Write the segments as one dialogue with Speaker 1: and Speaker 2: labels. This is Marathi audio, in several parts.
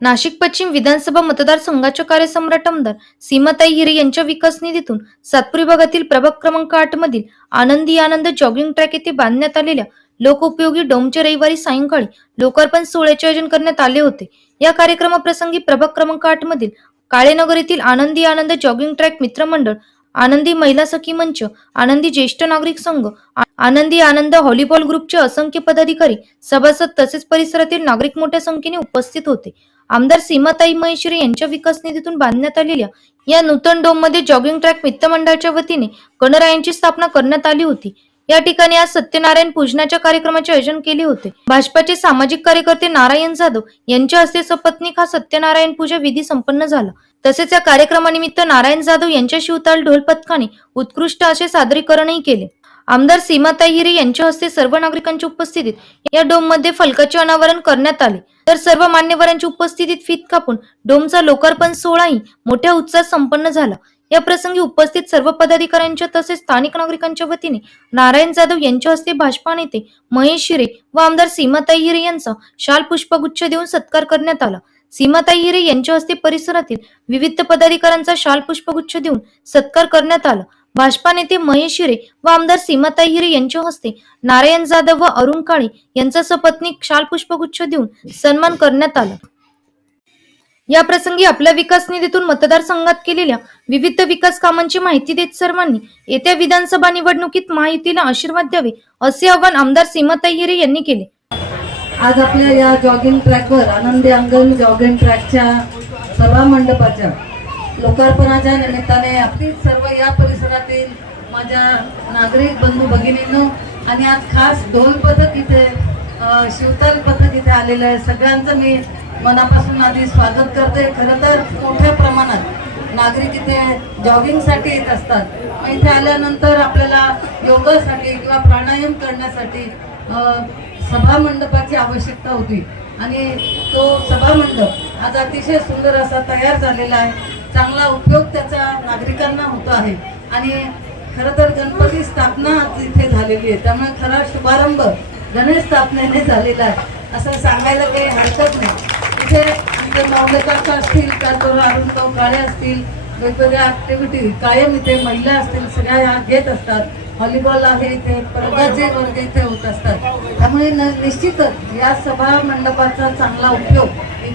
Speaker 1: नाशिक पश्चिम विधानसभा मतदारसंघाच्या कार्यसम्राट आमदार सीमाताई हिरे यांच्या विकास निधीतून सातपुरी भागातील प्रभाग क्रमांक आठ मधील आनंदी आनंद जॉगिंग ट्रॅक येथे बांधण्यात आलेल्या लोकोपयोगी डोमचे रविवारी सायंकाळी लोकार्पण सोहळ्याचे आयोजन करण्यात आले होते. या कार्यक्रमाप्रसंगी प्रभाग क्रमांक आठ मधील काळेनगर येथील आनंदी आनंद जॉगिंग ट्रॅक मित्रमंडळ आनंदी महिला सखी मंच आनंदी ज्येष्ठ नागरिक संघ आनंदी आनंद व्हॉलीबॉल ग्रुपचे असंख्य पदाधिकारी सभासद तसेच परिसरातील नागरिक मोठ्या संख्येने उपस्थित होते. आमदार सीमाताई महेश्वरी यांच्या विकास निधीतून बांधण्यात आलेल्या या नूतन डोममध्ये जॉगिंग ट्रॅक वित्त मंडळाच्या वतीने गणरायांची स्थापना करण्यात आली होती. या ठिकाणी आज सत्यनारायण पूजनाच्या कार्यक्रमाचे आयोजन केले होते. भाजपाचे सामाजिक कार्यकर्ते नारायण जाधव यांच्या हस्ते सपत्नीक हा सत्यनारायण पूजा विधी संपन्न झाला. तसेच या कार्यक्रमानिमित्त नारायण जाधव यांच्या शिवताल ढोल पथकाने उत्कृष्ट असे सादरीकरणही केले. आमदार सीमाताई हिरे यांच्या हस्ते सर्व नागरिकांच्या उपस्थितीत या डोममध्ये फलकाचे अनावरण करण्यात आले. तर सर्व मान्यवरांच्या उपस्थितीत फीत कापून डोमचा लोकार्पण सोहळाही मोठ्या उत्साहात संपन्न झाला. या प्रसंगी उपस्थित सर्व पदाधिकाऱ्यांच्या तसेच स्थानिक नागरिकांच्या वतीने नारायण जाधव यांच्या हस्ते भाजपा नेते महेश शिरे व आमदार सीमाताई हिरे यांचा शाल पुष्पगुच्छ देऊन सत्कार करण्यात आला. सीमाताई हिरे यांच्या हस्ते परिसरातील विविध पदाधिकाऱ्यांचा शाल पुष्पगुच्छ देऊन सत्कार करण्यात आला. भाजपा नेते महेश हिरे व आमदार सीमाताई हिरे यांच्या हस्ते नारायण जाधव व अरुण काळे यांचा सपत्नी शाल पुष्पगुच्छ देऊन सन्मान करण्यात आला. या प्रसंगी आपल्या विकास निधीतून मतदारसंघात केलेल्या विविध विकास कामांची माहिती देत सर्वांनी येत्या विधानसभा निवडणुकीत महायुतीला आशीर्वाद द्यावे असे आवाहन आमदार सीमाताई हिरे यांनी केले.
Speaker 2: आज आपल्या या जॉगिंग ट्रॅकवर आनंदी अंगण जॉगिंग ट्रॅकच्या सभा मंडपाच्या लोकार्पणाच्या निमित्ताने आपली सर्व या परिसरातील माझ्या नागरिक बंधू भगिनींनो आणि आज खास ढोल पथक इथे अ, शिवताल पथक इथे आलेलं आहे. सगळ्यांचं मी मनापासून आधी स्वागत करते खरं तर मोठ्या प्रमाणात नागरिक इथे जॉगिंगसाठी येत असतात. मग इथे आल्यानंतर आपल्याला योगासाठी किंवा प्राणायाम करण्यासाठी सभामंडपाची सभा मंडपाची आवश्यकता होती. आणि तो सभा मंडप आज अतिशय सुंदर असा तयार झालेला आहे. चांगला उपयोग त्याचा नागरिकांना होतो आहे. आणि खरं तर गणपती स्थापना इथे झालेली आहे. त्यामुळे खरा शुभारंभ गणेश स्थापनेने झालेला आहे. असं सांगायला काही हरकत नाही. इथे आमचे मावलेकाका असतील त्याचबरोबर अरुण काळे असतील वेगवेगळ्या ॲक्टिव्हिटी कायम इथे महिला असतील सगळ्या ह्या घेत असतात. व्हॉलीबॉल आहे इथे परगाचे वर्ग इथे होत असतात. त्यामुळे न- निश्चितच या सभा मंडपाचा चांगला उपयोग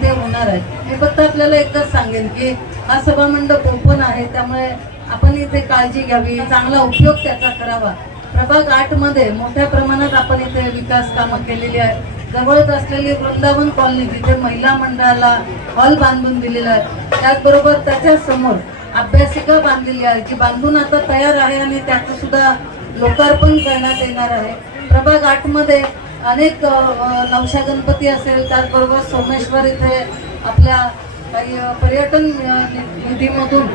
Speaker 2: ते होणार आहे. मी फक्त आपल्याला एकच सांगेन की हा सभामंडप ओपन आहे त्यामुळे आपण इथे काळजी घ्यावी चांगला उपयोग त्याचा करावा. प्रभाग आठमध्ये मोठ्या प्रमाणात आपण इथे विकास कामं केलेली आहे जवळच असलेली वृंदावन कॉलनी जिथे महिला मंडळाला हॉल बांधून दिलेला आहे. त्याचबरोबर त्याच्यासमोर अभ्यासिका बांधलेली आहे जी बांधून आता तयार आहे आणि त्याचं सुद्धा लोकार्पण करण्यात येणार आहे. प्रभाग आठमध्ये अनेक नवशा गणपती असेल त्याचबरोबर सोमेश्वर इथे आपल्या काही पर्यटन नि- निधीमधून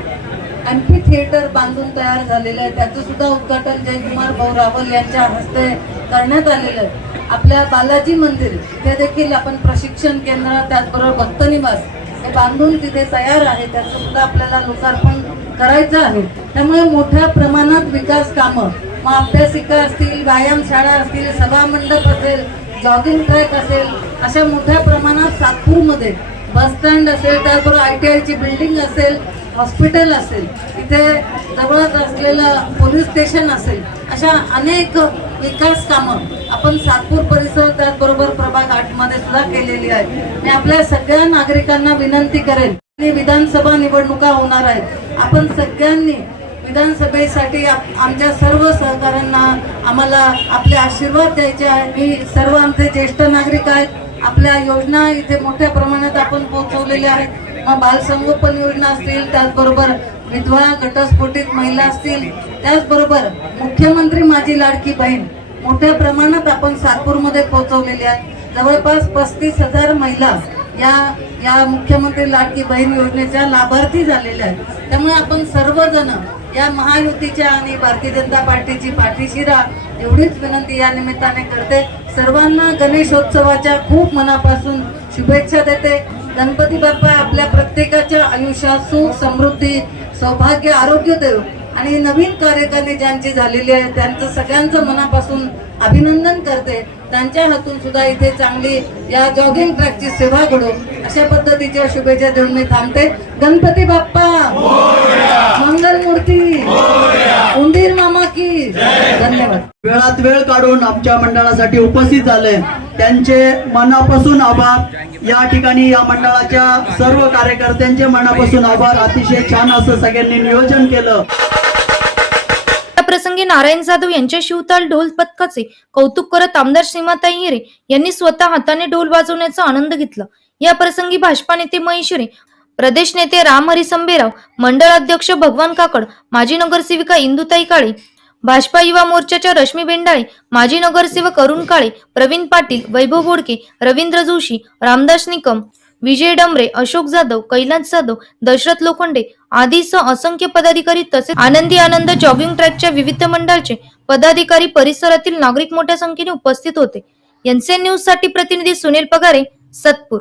Speaker 2: आणखी थिएटर बांधून तयार झालेलं आहे. त्याचं सुद्धा उद्घाटन जयकुमार भाऊ रावल यांच्या हस्ते करण्यात आलेलं आहे. आपल्या बालाजी मंदिर ते देखील आपण प्रशिक्षण केंद्र त्याचबरोबर भक्त निवास हे बांधून तिथे तयार आहे. त्याचं सुद्धा आपल्याला लोकार्पण करायचं आहे. त्यामुळे मोठ्या प्रमाणात विकास कामं मग अभ्यासिका असतील व्यायामशाळा असतील सभामंडप असेल जॉगिंग ट्रॅक असेल अशा मोठ्या प्रमाणात सातपूरमध्ये बस स्टँड असेल त्याचबरोबर आय टी आयची बिल्डिंग असेल हॉस्पिटल असेल इथे जवळच असलेलं पोलीस स्टेशन असेल अशा अनेक विकास कामं आपण सातपूर परिसर त्याचबरोबर प्रभाग आठमध्ये सुद्धा केलेली आहे मी आपल्या सगळ्या नागरिकांना विनंती करेन आणि विधानसभा निवडणुका होणार आहेत. आपण सगळ्यांनी विधानसभेसाठी आमच्या सर्व सहकाऱ्यांना आम्हाला आपले आशीर्वाद द्यायचे आहेत मी सर्व आमचे ज्येष्ठ नागरिक आहेत. आपल्या योजना इथे मोठ्या प्रमाणात आपण पोहोचवलेल्या आहेत. मग बालसंगोपन योजना असतील त्याचबरोबर विधवा घटस्फोटित महिला असतील त्याचबरोबर मुख्यमंत्री माझी लाडकी बहीण मोठ्या प्रमाणात आपण सातपूरमध्ये पोहोचवलेली आहे जवळपास पस्तीस हजार महिला या या मुख्यमंत्री लाडकी बहीण योजनेच्या लाभार्थी झालेल्या आहेत. त्यामुळे आपण सर्वजण या महायुतीच्या आणि भारतीय जनता पार्टीची पाठीशी राहा एवढीच विनंती या निमित्ताने करते. सर्वांना गणेशोत्सवाच्या खूप मनापासून शुभेच्छा देते. गणपती बाप्पा आपल्या प्रत्येकाच्या आयुष्यात सुख समृद्धी सौभाग्य आरोग्य देव आणि नवीन कार्यकारिणी ज्यांची झालेली आहे त्यांचं सगळ्यांचं मनापासून अभिनंदन करते. त्यांच्या हातून सुद्धा इथे चांगली या जॉगिंग ट्रॅकची सेवा घडो. अशा पद्धतीच्या शुभेच्छा देऊन मी थांबते. गणपती बाप्पा! मंगल मूर्ती! उंदीर मामा की! धन्यवाद.
Speaker 3: वेळात वेळ काढून आमच्या मंडळासाठी उपस्थित झाले. त्यांचे मनापासून आभार. या ठिकाणी या मंडळाच्या सर्व कार्यकर्त्यांचे मनापासून आभार. अतिशय छान असं सगळ्यांनी नियोजन केलं.
Speaker 1: प्रसंगी नारायण जाधव यांच्या शिवताल ढोल पथकाचे कौतुक करत आमदार सीमाताई हिरे यांनी स्वतः हाताने ढोल वाजवण्याचा आनंद घेतला. या प्रसंगी भाजपा नेते महेश हिरे प्रदेश नेते राम संबेराव मंडळ अध्यक्ष भगवान काकड माजी नगरसेविका इंदुताई काळे भाजपा युवा मोर्चाच्या रश्मी बेंडाळे माजी नगरसेवक अरुण काळे प्रवीण पाटील वैभव बोडके रवींद्र जोशी रामदास निकम विजय डमरे अशोक जाधव कैलास जाधव दशरथ लोखंडे आदीसह असंख्य पदाधिकारी तसेच आनंदी आनंद जॉगिंग ट्रॅकच्या विविध मंडळाचे पदाधिकारी परिसरातील नागरिक मोठ्या संख्येने उपस्थित होते. एनसीएन न्यूजसाठी प्रतिनिधी सुनील पगारे सतपूर.